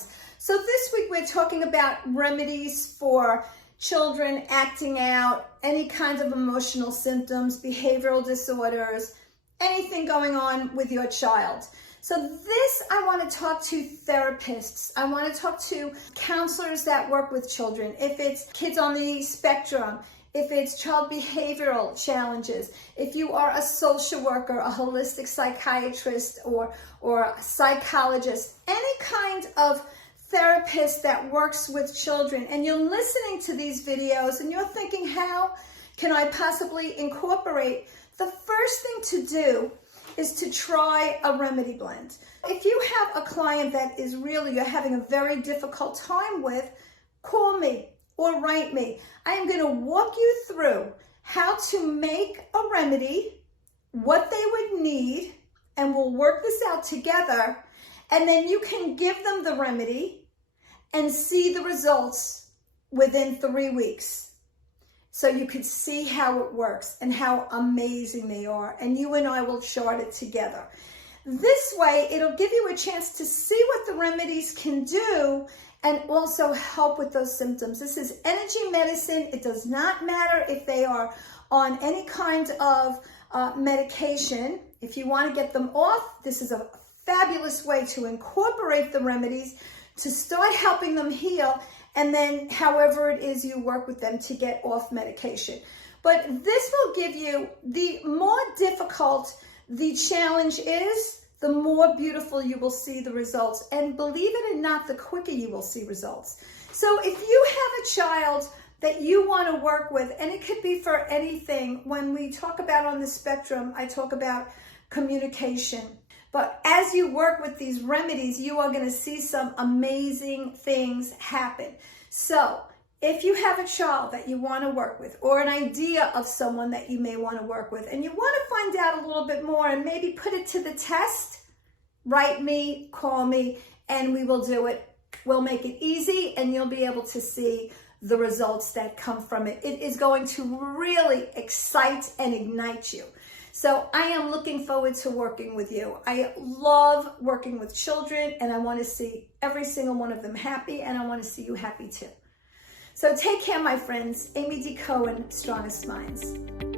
minds. So this week we're talking about remedies for children acting out, any kinds of emotional symptoms, behavioral disorders, anything going on with your child. So this, I want to talk to therapists. I want to talk to counselors that work with children. If it's kids on the spectrum, if it's child behavioral challenges, if you are a social worker, a holistic psychiatrist, or a psychologist, any kind of therapist that works with children, and you're listening to these videos and you're thinking, how can I possibly incorporate? The first thing to do is to try a remedy blend. If you have a client that is really, you're having a very difficult time with, call me or write me. I am going to walk you through how to make a remedy, what they would need, and we'll work this out together. And then you can give them the remedy and see the results within 3 weeks. So you could see how it works and how amazing they are. And you and I will chart it together. This way, it'll give you a chance to see what the remedies can do and also help with those symptoms. This is energy medicine. It does not matter if they are on any kind of medication. If you want to get them off, this is a fabulous way to incorporate the remedies to start helping them heal, and then however it is you work with them to get off medication. But this will give you, the more difficult the challenge is, the more beautiful you will see the results. And believe it or not, the quicker you will see results. So if you have a child that you want to work with, and it could be for anything, when we talk about on the spectrum, I talk about communication. But as you work with these remedies, you are going to see some amazing things happen. So if you have a child that you want to work with, or an idea of someone that you may want to work with, and you want to find out a little bit more and maybe put it to the test, write me, call me, and we will do it. We'll make it easy, and you'll be able to see the results that come from it. It is going to really excite and ignite you. So I am looking forward to working with you. I love working with children, and I want to see every single one of them happy, and I want to see you happy too. So take care, my friends. Amy D. Cohen, Strongest Minds.